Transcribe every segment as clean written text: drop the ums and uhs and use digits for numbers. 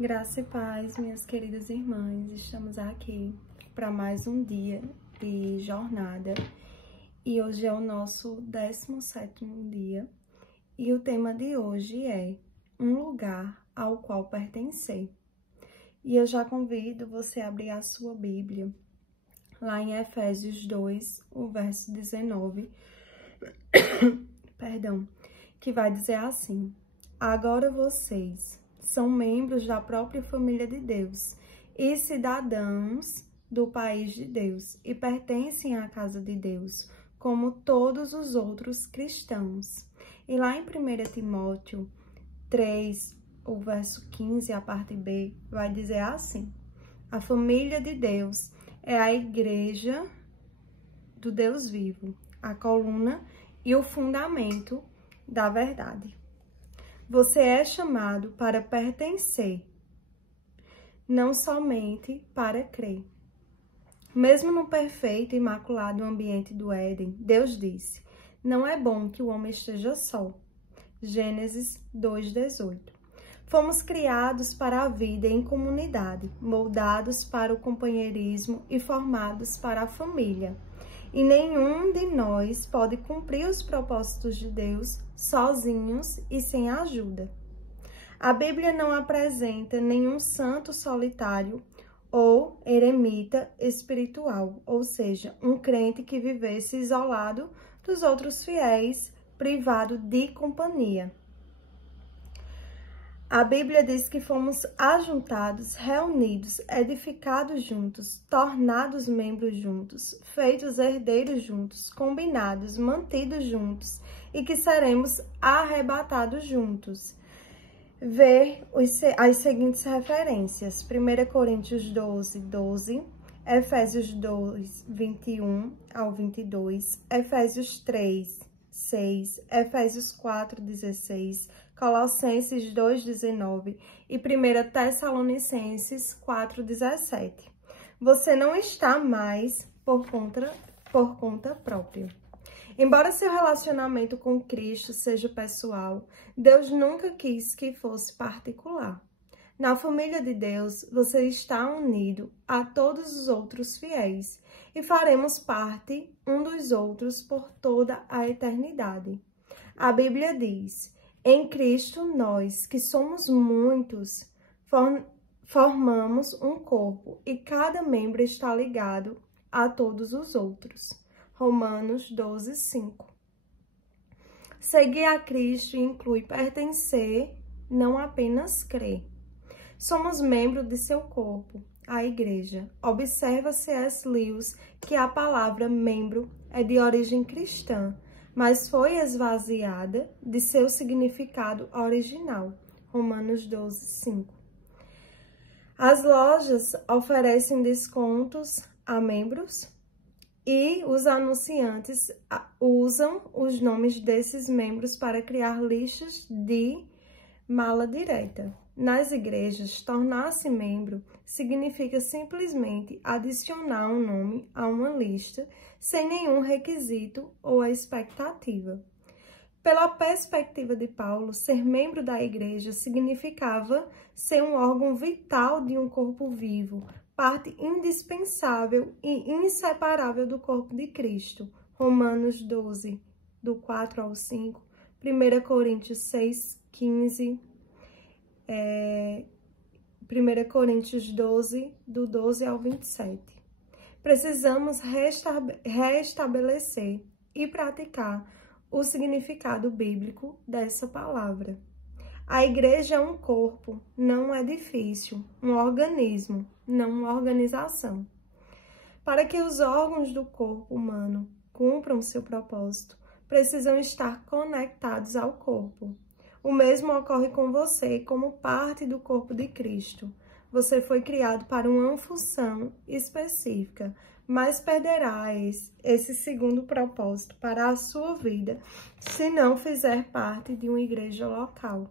Graça e paz, minhas queridas irmãs, estamos aqui para mais um dia de jornada e hoje é o nosso 17º dia e o tema de hoje é um lugar ao qual pertencer. E eu já convido você a abrir a sua Bíblia lá em Efésios 2, o verso 19, que vai dizer assim: agora vocês são membros da própria família de Deus e cidadãos do país de Deus e pertencem à casa de Deus, como todos os outros cristãos. E lá em 1 Timóteo 3, o verso 15, a parte B, vai dizer assim: a família de Deus é a igreja do Deus vivo, a coluna e o fundamento da verdade. Você é chamado para pertencer, não somente para crer. Mesmo no perfeito e imaculado ambiente do Éden, Deus disse: não é bom que o homem esteja só. Gênesis 2:18. Fomos criados para a vida em comunidade, moldados para o companheirismo e formados para a família. E nenhum de nós pode cumprir os propósitos de Deus sozinhos e sem ajuda. A Bíblia não apresenta nenhum santo solitário ou eremita espiritual, ou seja, um crente que vivesse isolado dos outros fiéis, privado de companhia. A Bíblia diz que fomos ajuntados, reunidos, edificados juntos, tornados membros juntos, feitos herdeiros juntos, combinados, mantidos juntos e que seremos arrebatados juntos. Vê as seguintes referências: 1 Coríntios 12:12, Efésios 2, 21 ao 22, Efésios 3, 6, Efésios 4:16, Colossenses 2:19 e 1 Tessalonicenses 4:17. Você não está mais por conta própria. Embora seu relacionamento com Cristo seja pessoal, Deus nunca quis que fosse particular. Na família de Deus, você está unido a todos os outros fiéis e faremos parte um dos outros por toda a eternidade. A Bíblia diz: em Cristo, nós, que somos muitos, formamos um corpo e cada membro está ligado a todos os outros. Romanos 12:5. Seguir a Cristo inclui pertencer, não apenas crer. Somos membros de seu corpo, a igreja. Observa C.S. Lewis que a palavra membro é de origem cristã, mas foi esvaziada de seu significado original. Romanos 12:5. As lojas oferecem descontos a membros e os anunciantes usam os nomes desses membros para criar listas de mala direta. Nas igrejas, tornar-se membro significa simplesmente adicionar um nome a uma lista sem nenhum requisito ou expectativa. Pela perspectiva de Paulo, ser membro da igreja significava ser um órgão vital de um corpo vivo, parte indispensável e inseparável do corpo de Cristo. Romanos 12, do 4 ao 5, 1 Coríntios 6, 15, 1 Coríntios 12, do 12 ao 27. Precisamos restabelecer e praticar o significado bíblico dessa palavra. A igreja é um corpo, não um edifício, um organismo, não uma organização. Para que os órgãos do corpo humano cumpram seu propósito, precisam estar conectados ao corpo. O mesmo ocorre com você como parte do corpo de Cristo. Você foi criado para uma função específica, mas perderá esse segundo propósito para a sua vida se não fizer parte de uma igreja local.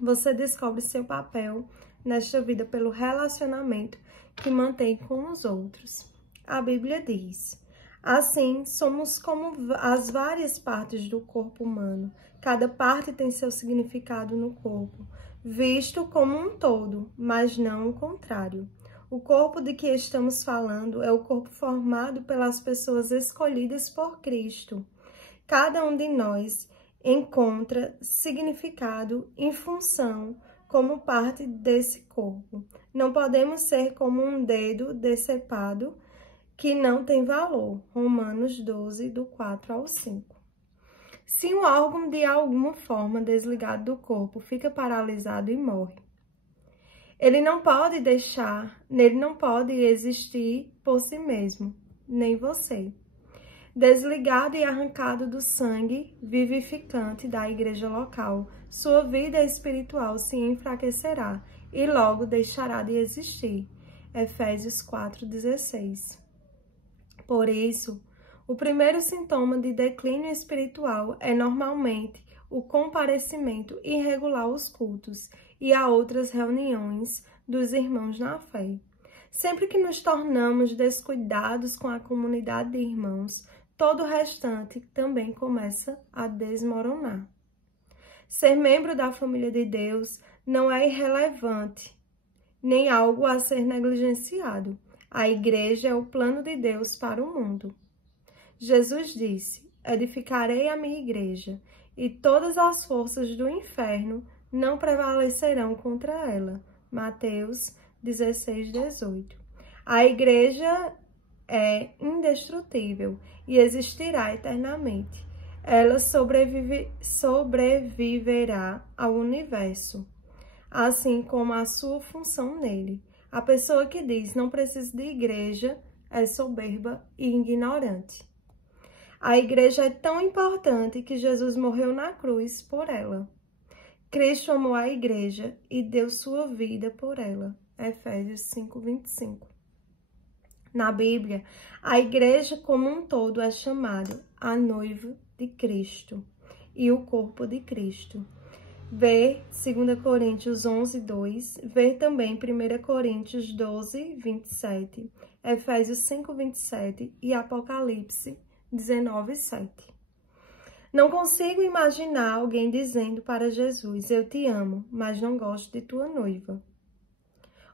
Você descobre seu papel nesta vida pelo relacionamento que mantém com os outros. A Bíblia diz: assim, somos como as várias partes do corpo humano. Cada parte tem seu significado no corpo. visto como um todo, mas não o contrário. O corpo de que estamos falando é o corpo formado pelas pessoas escolhidas por Cristo. Cada um de nós encontra significado em função como parte desse corpo. Não podemos ser como um dedo decepado que não tem valor. Romanos 12, do 4 ao 5. Se um órgão de alguma forma desligado do corpo fica paralisado e morre, ele não pode existir por si mesmo, nem você. Desligado e arrancado do sangue vivificante da igreja local, sua vida espiritual se enfraquecerá e logo deixará de existir. Efésios 4,16. Por isso, o primeiro sintoma de declínio espiritual é normalmente o comparecimento irregular aos cultos e a outras reuniões dos irmãos na fé. Sempre que nos tornamos descuidados com a comunidade de irmãos, todo o restante também começa a desmoronar. Ser membro da família de Deus não é irrelevante, nem algo a ser negligenciado. A igreja é o plano de Deus para o mundo. Jesus disse: edificarei a minha igreja, e todas as forças do inferno não prevalecerão contra ela. Mateus 16, 18. A igreja é indestrutível e existirá eternamente. Ela sobreviverá ao universo, assim como a sua função nele. A pessoa que diz não preciso de igreja é soberba e ignorante. A igreja é tão importante que Jesus morreu na cruz por ela. Cristo amou a igreja e deu sua vida por ela. Efésios 5:25. Na Bíblia, a igreja como um todo é chamada a noiva de Cristo e o corpo de Cristo. Vê 2 Coríntios 11:2, vê também 1 Coríntios 12:27, Efésios 5:27 e Apocalipse 19:7. Não consigo imaginar alguém dizendo para Jesus: eu te amo, mas não gosto de tua noiva.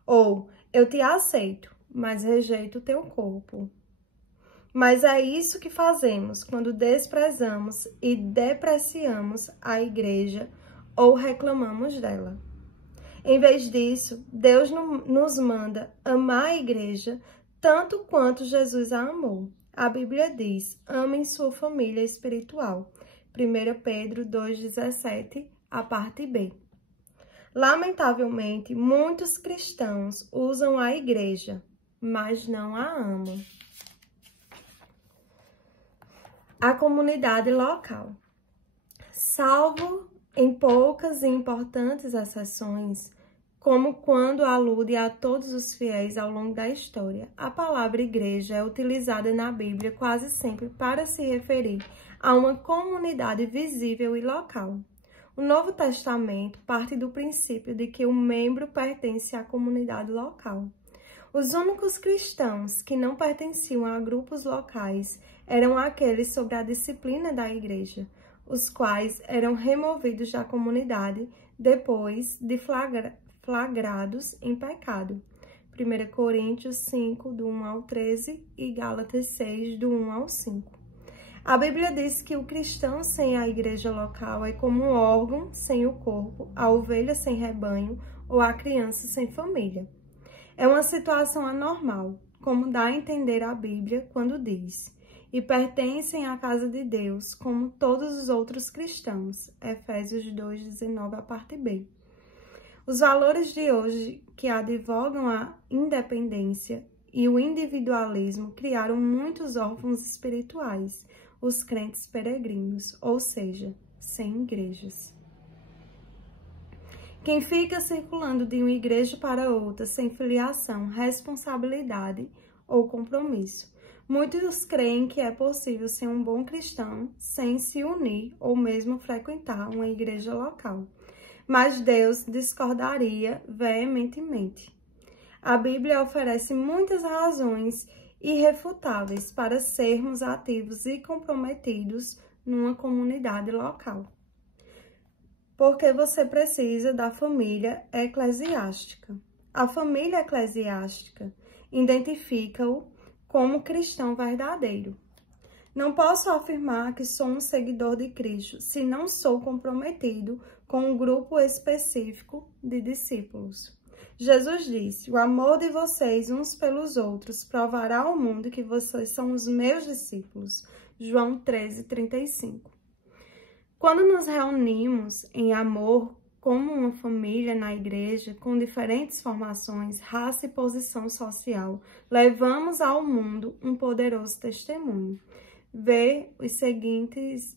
Ou, eu te aceito, mas rejeito o teu corpo. Mas é isso que fazemos quando desprezamos e depreciamos a igreja ou reclamamos dela. Em vez disso, Deus nos manda amar a igreja tanto quanto Jesus a amou. A Bíblia diz: amem sua família espiritual. 1 Pedro 2,17, a parte B. Lamentavelmente, muitos cristãos usam a igreja, mas não a amam. A comunidade local. Salvo em poucas e importantes exceções, como quando alude a todos os fiéis ao longo da história, a palavra igreja é utilizada na Bíblia quase sempre para se referir a uma comunidade visível e local. O Novo Testamento parte do princípio de que o membro pertence à comunidade local. Os únicos cristãos que não pertenciam a grupos locais eram aqueles sob a disciplina da igreja, os quais eram removidos da comunidade depois de flagrados em pecado. 1 Coríntios 5, do 1 ao 13 e Gálatas 6, do 1 ao 5. A Bíblia diz que o cristão sem a igreja local é como um órgão sem o corpo, a ovelha sem rebanho ou a criança sem família. É uma situação anormal, como dá a entender a Bíblia quando diz: e pertencem à casa de Deus, como todos os outros cristãos. Efésios 2:19, a parte B. Os valores de hoje que advogam a independência e o individualismo criaram muitos órfãos espirituais, os crentes peregrinos, ou seja, sem igrejas. Quem fica circulando de uma igreja para outra sem filiação, responsabilidade ou compromisso. Muitos creem que é possível ser um bom cristão sem se unir ou mesmo frequentar uma igreja local. Mas Deus discordaria veementemente. A Bíblia oferece muitas razões irrefutáveis para sermos ativos e comprometidos numa comunidade local. porque você precisa da família eclesiástica. A família eclesiástica identifica-o como cristão verdadeiro. Não posso afirmar que sou um seguidor de Cristo se não sou comprometido com um grupo específico de discípulos. Jesus disse: o amor de vocês uns pelos outros provará ao mundo que vocês são os meus discípulos. João 13:35. Quando nos reunimos em amor como uma família na igreja, com diferentes formações, raça e posição social, levamos ao mundo um poderoso testemunho. Vê as seguintes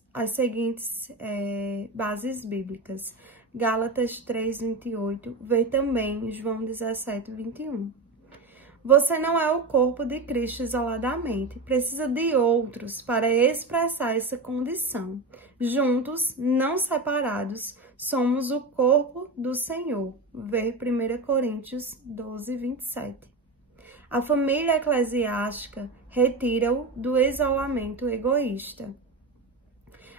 bases bíblicas. Gálatas 3:28, vê também João 17:21. Você não é o corpo de Cristo isoladamente, precisa de outros para expressar essa condição. Juntos, não separados, somos o corpo do Senhor. Vê 1 Coríntios 12:27. A família eclesiástica retira-o do isolamento egoísta.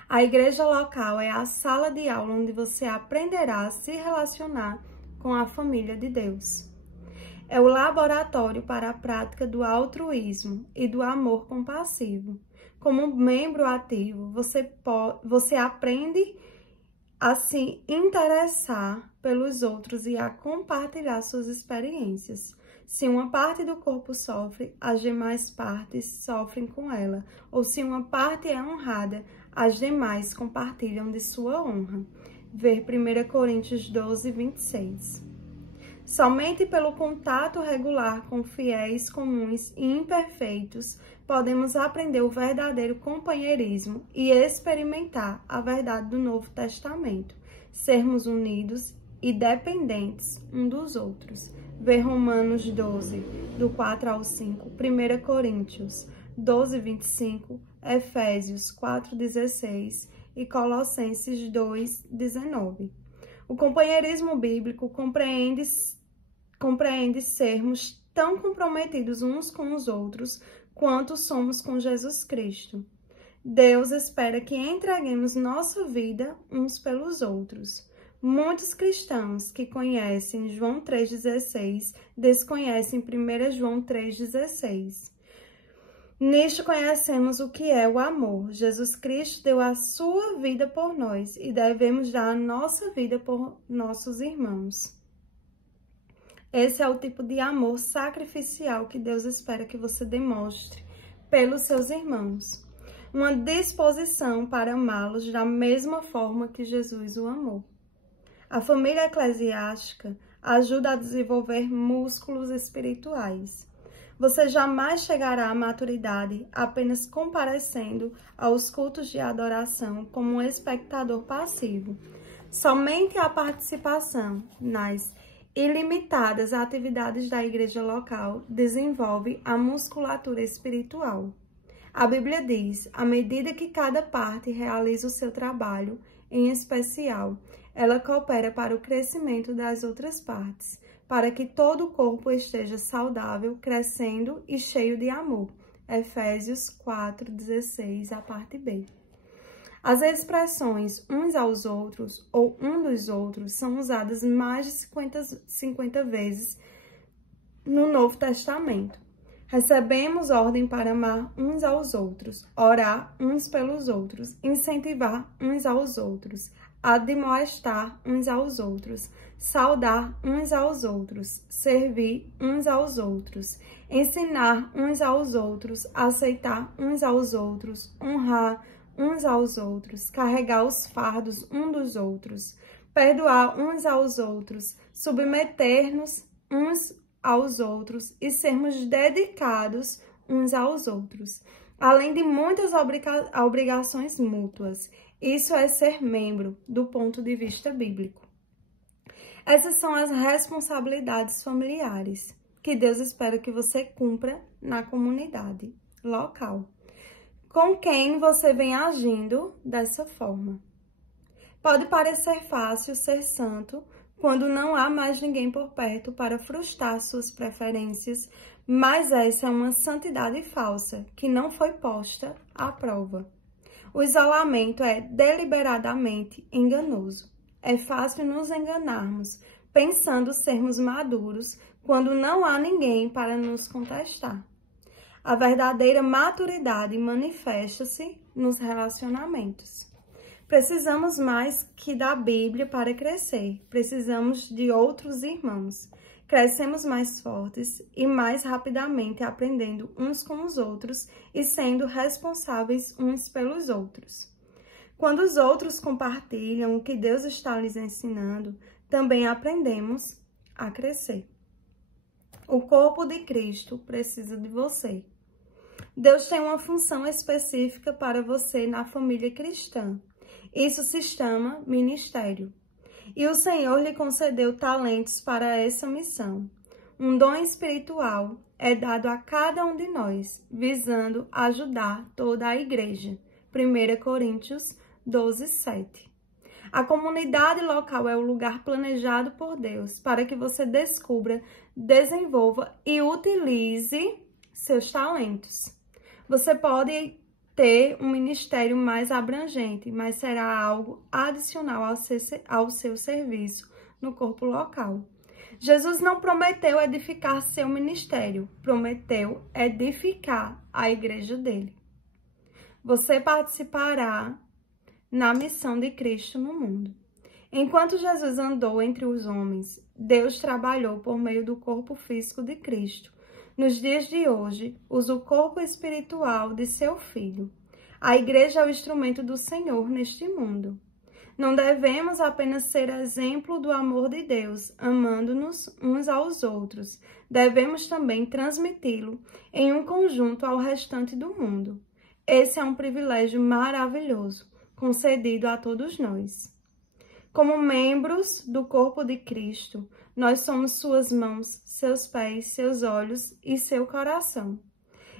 A igreja local é a sala de aula onde você aprenderá a se relacionar com a família de Deus. É o laboratório para a prática do altruísmo e do amor compassivo. Como membro ativo, você aprende a se interessar pelos outros e a compartilhar suas experiências. Se uma parte do corpo sofre, as demais partes sofrem com ela. Ou se uma parte é honrada, as demais compartilham de sua honra. Ver 1 Coríntios 12:26. Somente pelo contato regular com fiéis comuns e imperfeitos podemos aprender o verdadeiro companheirismo e experimentar a verdade do Novo Testamento, sermos unidos e dependentes um dos outros. Ver Romanos 12, do 4 ao 5, 1 Coríntios 12:25, Efésios 4:16 e Colossenses 2:19. O companheirismo bíblico compreende sermos tão comprometidos uns com os outros quanto somos com Jesus Cristo. Deus espera que entreguemos nossa vida uns pelos outros. Muitos cristãos que conhecem João 3,16 desconhecem 1 João 3,16. Nisto conhecemos o que é o amor. Jesus Cristo deu a sua vida por nós e devemos dar a nossa vida por nossos irmãos. Esse é o tipo de amor sacrificial que Deus espera que você demonstre pelos seus irmãos. Uma disposição para amá-los da mesma forma que Jesus o amou. A família eclesiástica ajuda a desenvolver músculos espirituais. Você jamais chegará à maturidade apenas comparecendo aos cultos de adoração como um espectador passivo. Somente a participação nas ilimitadas atividades da igreja local desenvolve a musculatura espiritual. A Bíblia diz: à medida que cada parte realiza o seu trabalho, em especial, ela coopera para o crescimento das outras partes, para que todo o corpo esteja saudável, crescendo e cheio de amor. Efésios 4:16, a parte B. As expressões uns aos outros ou um dos outros são usadas mais de 50 vezes no Novo Testamento. Recebemos ordem para amar uns aos outros, orar uns pelos outros, incentivar uns aos outros, admoestar uns aos outros, saudar uns aos outros, servir uns aos outros, ensinar uns aos outros, aceitar uns aos outros, honrar uns aos outros, carregar os fardos uns dos outros, perdoar uns aos outros, submeter-nos uns aos outros e sermos dedicados uns aos outros, além de muitas obrigações mútuas. Isso é ser membro do ponto de vista bíblico. Essas são as responsabilidades familiares que Deus espera que você cumpra na comunidade local. Com quem você vem agindo dessa forma? Pode parecer fácil ser santo quando não há mais ninguém por perto para frustrar suas preferências, mas essa é uma santidade falsa que não foi posta à prova. O isolamento é deliberadamente enganoso. É fácil nos enganarmos, pensando sermos maduros, quando não há ninguém para nos contestar. A verdadeira maturidade manifesta-se nos relacionamentos. Precisamos mais que da Bíblia para crescer. Precisamos de outros irmãos. Crescemos mais fortes e mais rapidamente aprendendo uns com os outros e sendo responsáveis uns pelos outros. Quando os outros compartilham o que Deus está lhes ensinando, também aprendemos a crescer. O corpo de Cristo precisa de você. Deus tem uma função específica para você na família cristã. Isso se chama ministério. E o Senhor lhe concedeu talentos para essa missão. Um dom espiritual é dado a cada um de nós, visando ajudar toda a igreja. 1 Coríntios 12:7. A comunidade local é o lugar planejado por Deus para que você descubra, desenvolva e utilize seus talentos. Você pode ter um ministério mais abrangente, mas será algo adicional ao seu serviço no corpo local. Jesus não prometeu edificar seu ministério, prometeu edificar a igreja dele. Você participará na missão de Cristo no mundo. Enquanto Jesus andou entre os homens, Deus trabalhou por meio do corpo físico de Cristo. Nos dias de hoje, usa o corpo espiritual de seu Filho. A igreja é o instrumento do Senhor neste mundo. Não devemos apenas ser exemplo do amor de Deus, amando-nos uns aos outros. Devemos também transmiti-lo em um conjunto ao restante do mundo. Esse é um privilégio maravilhoso, concedido a todos nós. Como membros do corpo de Cristo, nós somos suas mãos, seus pés, seus olhos e seu coração.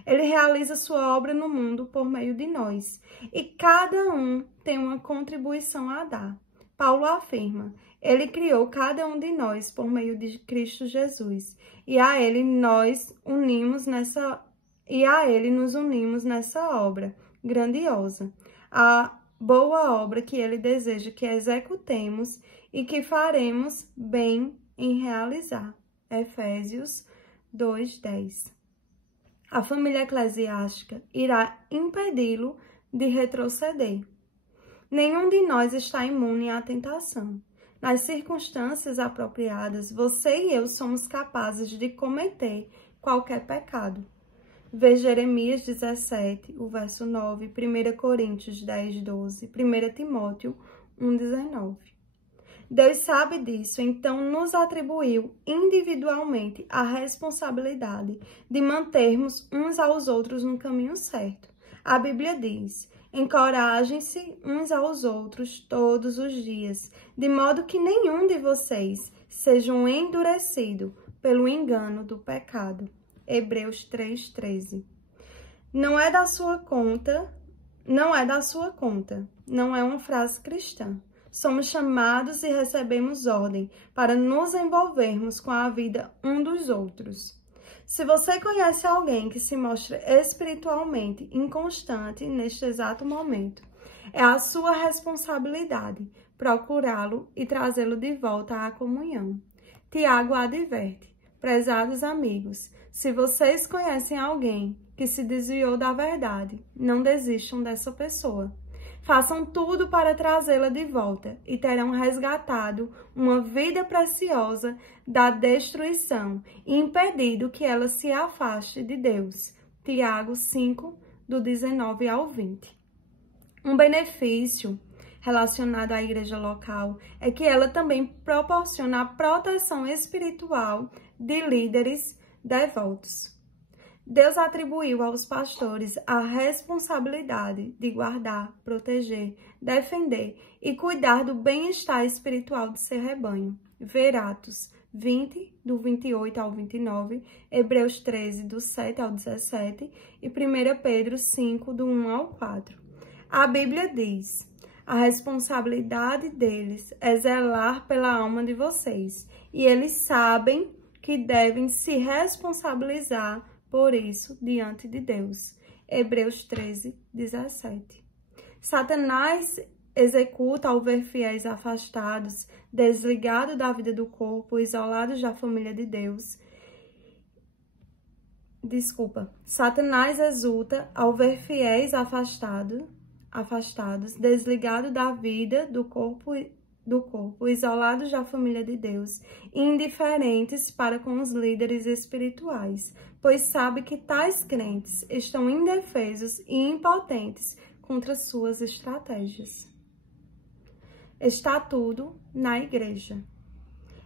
Ele realiza sua obra no mundo por meio de nós, e cada um tem uma contribuição a dar. Paulo afirma, ele criou cada um de nós por meio de Cristo Jesus, e a ele nos unimos nessa obra grandiosa, a boa obra que ele deseja que executemos e que faremos bem em realizar. Efésios 2:10. A família eclesiástica irá impedi-lo de retroceder. Nenhum de nós está imune à tentação. Nas circunstâncias apropriadas, você e eu somos capazes de cometer qualquer pecado. Vê Jeremias 17, o verso 9, 1 Coríntios 10, 12, 1 Timóteo 1, 19. Deus sabe disso, então nos atribuiu individualmente a responsabilidade de mantermos uns aos outros no caminho certo. A Bíblia diz, encorajem-se uns aos outros todos os dias, de modo que nenhum de vocês seja endurecido pelo engano do pecado. Hebreus 3:13. Não é da sua conta, não é uma frase cristã. Somos chamados e recebemos ordem para nos envolvermos com a vida um dos outros. Se você conhece alguém que se mostra espiritualmente inconstante neste exato momento, é a sua responsabilidade procurá-lo e trazê-lo de volta à comunhão. Tiago adverte, prezados amigos, se vocês conhecem alguém que se desviou da verdade, não desistam dessa pessoa. Façam tudo para trazê-la de volta e terão resgatado uma vida preciosa da destruição e impedido que ela se afaste de Deus. Tiago 5, do 19 ao 20. Um benefício relacionado à igreja local é que ela também proporciona a proteção espiritual de líderes devotos. Deus atribuiu aos pastores a responsabilidade de guardar, proteger, defender e cuidar do bem-estar espiritual de seu rebanho. Ver Atos 20, do 28 ao 29, Hebreus 13, do 7 ao 17 e 1 Pedro 5, do 1 ao 4. A Bíblia diz, a responsabilidade deles é zelar pela alma de vocês, e eles sabem que devem se responsabilizar por isso diante de Deus. Hebreus 13, 17. Satanás executa ao ver fiéis afastados, desligados da vida do corpo, isolados da família de Deus. Satanás exulta ao ver fiéis afastados, desligados da vida do corpo, isolados da família de Deus, e indiferentes para com os líderes espirituais, pois sabe que tais crentes estão indefesos e impotentes contra suas estratégias. Está tudo na igreja.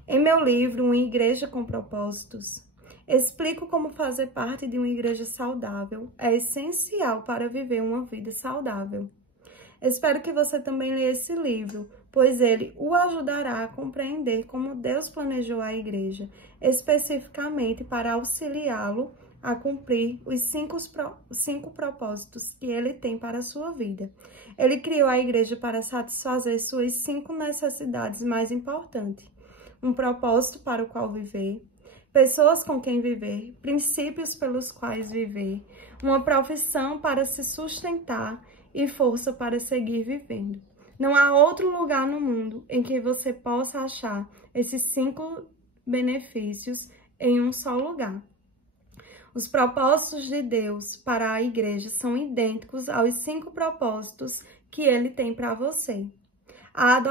Em meu livro, Uma Igreja com Propósitos, explico como fazer parte de uma igreja saudável é essencial para viver uma vida saudável. Espero que você também leia esse livro, pois ele o ajudará a compreender como Deus planejou a igreja, especificamente para auxiliá-lo a cumprir os cinco propósitos que ele tem para a sua vida. Ele criou a igreja para satisfazer suas 5 necessidades mais importantes: um propósito para o qual viver, pessoas com quem viver, princípios pelos quais viver, uma profissão para se sustentar e força para seguir vivendo. Não há outro lugar no mundo em que você possa achar esses 5 benefícios em um só lugar. Os propósitos de Deus para a igreja são idênticos aos 5 propósitos que ele tem para você. A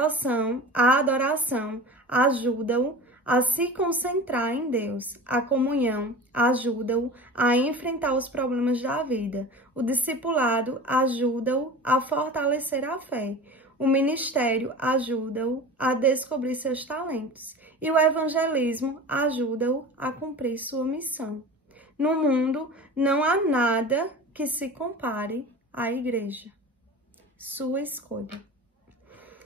adoração ajuda-o a se concentrar em Deus. A comunhão ajuda-o a enfrentar os problemas da vida. O discipulado ajuda-o a fortalecer a fé. O ministério ajuda-o a descobrir seus talentos. E o evangelismo ajuda-o a cumprir sua missão. No mundo, não há nada que se compare à igreja. Sua escolha.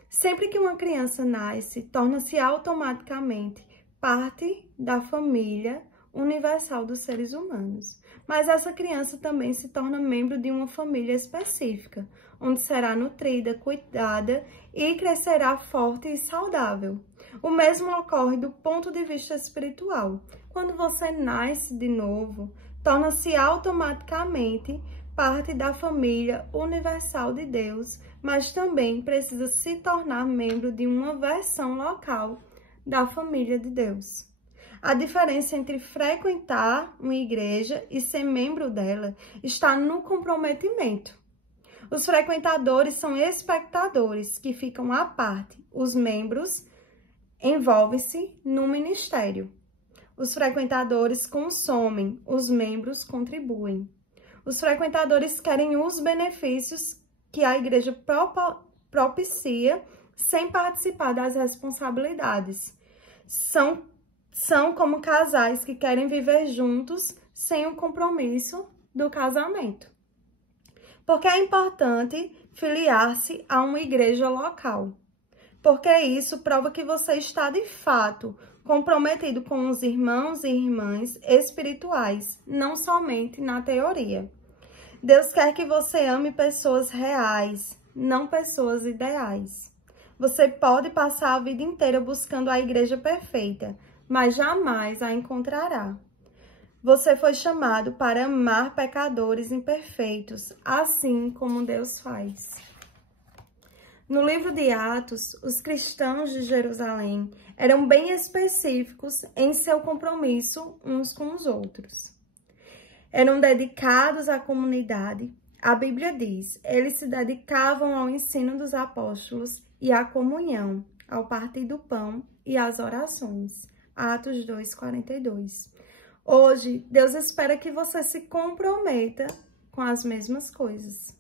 Sempre que uma criança nasce, torna-se automaticamente parte da família universal dos seres humanos. Mas essa criança também se torna membro de uma família específica, onde será nutrida, cuidada e crescerá forte e saudável. O mesmo ocorre do ponto de vista espiritual. Quando você nasce de novo, torna-se automaticamente parte da família universal de Deus, mas também precisa se tornar membro de uma versão local da família de Deus. A diferença entre frequentar uma igreja e ser membro dela está no comprometimento. Os frequentadores são espectadores que ficam à parte. Os membros envolvem-se no ministério. Os frequentadores consomem, os membros contribuem. Os frequentadores querem os benefícios que a igreja propicia sem participar das responsabilidades. São como casais que querem viver juntos sem o compromisso do casamento. Porque é importante filiar-se a uma igreja local. Porque isso prova que você está de fato comprometido com os irmãos e irmãs espirituais, não somente na teoria. Deus quer que você ame pessoas reais, não pessoas ideais. Você pode passar a vida inteira buscando a igreja perfeita, mas jamais a encontrará. Você foi chamado para amar pecadores imperfeitos, assim como Deus faz. No livro de Atos, os cristãos de Jerusalém eram bem específicos em seu compromisso uns com os outros. Eram dedicados à comunidade. A Bíblia diz, eles se dedicavam ao ensino dos apóstolos e à comunhão, ao partir do pão e às orações. Atos 2:42. Hoje, Deus espera que você se comprometa com as mesmas coisas.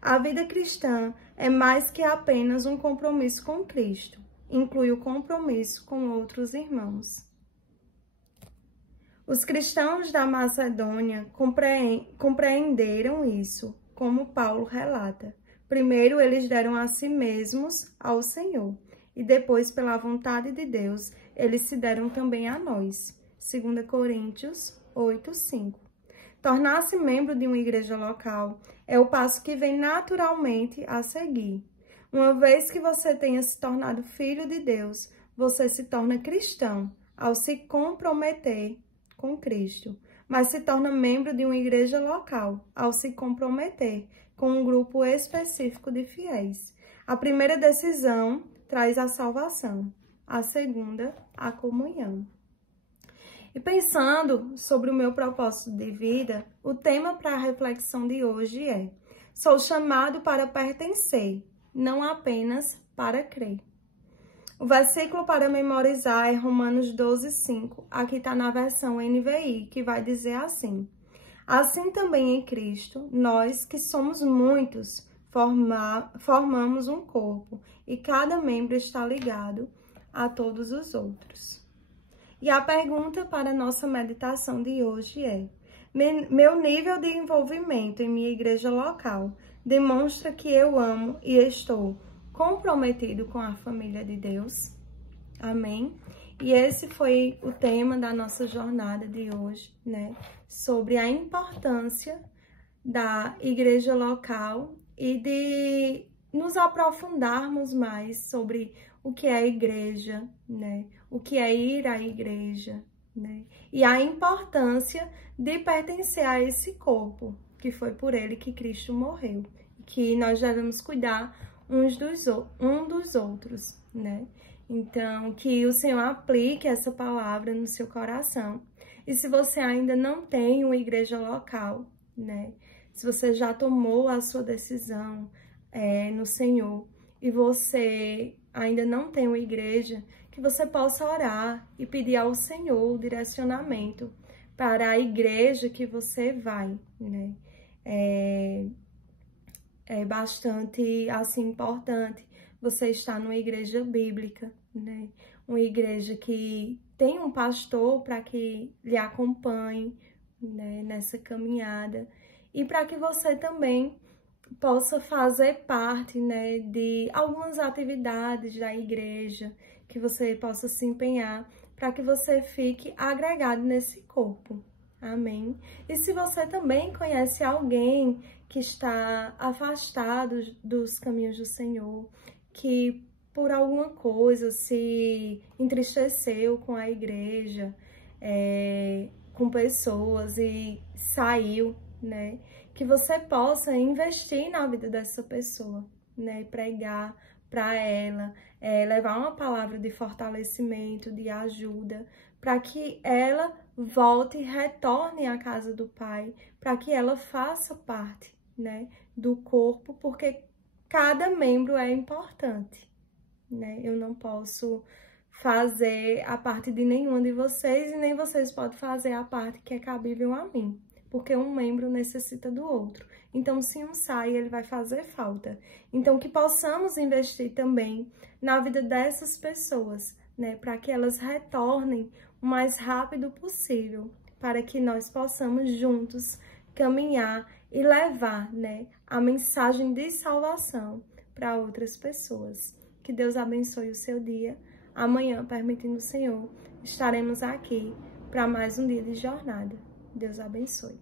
A vida cristã é mais que apenas um compromisso com Cristo. Inclui o compromisso com outros irmãos. Os cristãos da Macedônia compreenderam isso, como Paulo relata. Primeiro, eles deram a si mesmos ao Senhor, e depois, pela vontade de Deus, eles se deram também a nós. 2 Coríntios 8:5. Tornar-se membro de uma igreja local é o passo que vem naturalmente a seguir. Uma vez que você tenha se tornado filho de Deus, você se torna cristão ao se comprometer com Cristo, mas se torna membro de uma igreja local ao se comprometer com um grupo específico de fiéis. A primeira decisão traz a salvação, a segunda, a comunhão. E pensando sobre o meu propósito de vida, o tema para a reflexão de hoje é: sou chamado para pertencer, não apenas para crer. O versículo para memorizar é Romanos 12:5. Aqui está na versão NVI, que vai dizer assim: assim também em Cristo, nós que somos muitos, formamos um corpo, e cada membro está ligado a todos os outros. E a pergunta para a nossa meditação de hoje é: meu nível de envolvimento em minha igreja local demonstra que eu amo e estou comprometido com a família de Deus? Amém? E esse foi o tema da nossa jornada de hoje, né? Sobre a importância da igreja local e de nos aprofundarmos mais sobre o que é a igreja, né? O que é ir à igreja, né? E a importância de pertencer a esse corpo, que foi por ele que Cristo morreu, que nós devemos cuidar um dos outros, né? Então, que o Senhor aplique essa palavra no seu coração. E se você ainda não tem uma igreja local, né? Se você já tomou a sua decisão no Senhor e você ainda não tem uma igreja, que você possa orar e pedir ao Senhor o direcionamento para a igreja que você vai, né? É bastante, assim, importante você estar numa igreja bíblica, né? Uma igreja que tem um pastor para que lhe acompanhe, né, nessa caminhada, e para que você também possa fazer parte, né, de algumas atividades da igreja, que você possa se empenhar para que você fique agregado nesse corpo. Amém? E se você também conhece alguém que está afastado dos caminhos do Senhor, que por alguma coisa se entristeceu com a igreja, com pessoas e saiu, né? Que você possa investir na vida dessa pessoa, né? Pregar para ela, levar uma palavra de fortalecimento, de ajuda, para que ela volte e retorne à casa do Pai, para que ela faça parte, né, do corpo, porque cada membro é importante, né? Eu não posso fazer a parte de nenhum de vocês e nem vocês podem fazer a parte que é cabível a mim, porque um membro necessita do outro. Então, se um sai, ele vai fazer falta. Então, que possamos investir também na vida dessas pessoas, né, para que elas retornem o mais rápido possível, para que nós possamos juntos caminhar e levar, né, a mensagem de salvação para outras pessoas. Que Deus abençoe o seu dia. Amanhã, permitindo o Senhor, estaremos aqui para mais um dia de jornada. Deus abençoe.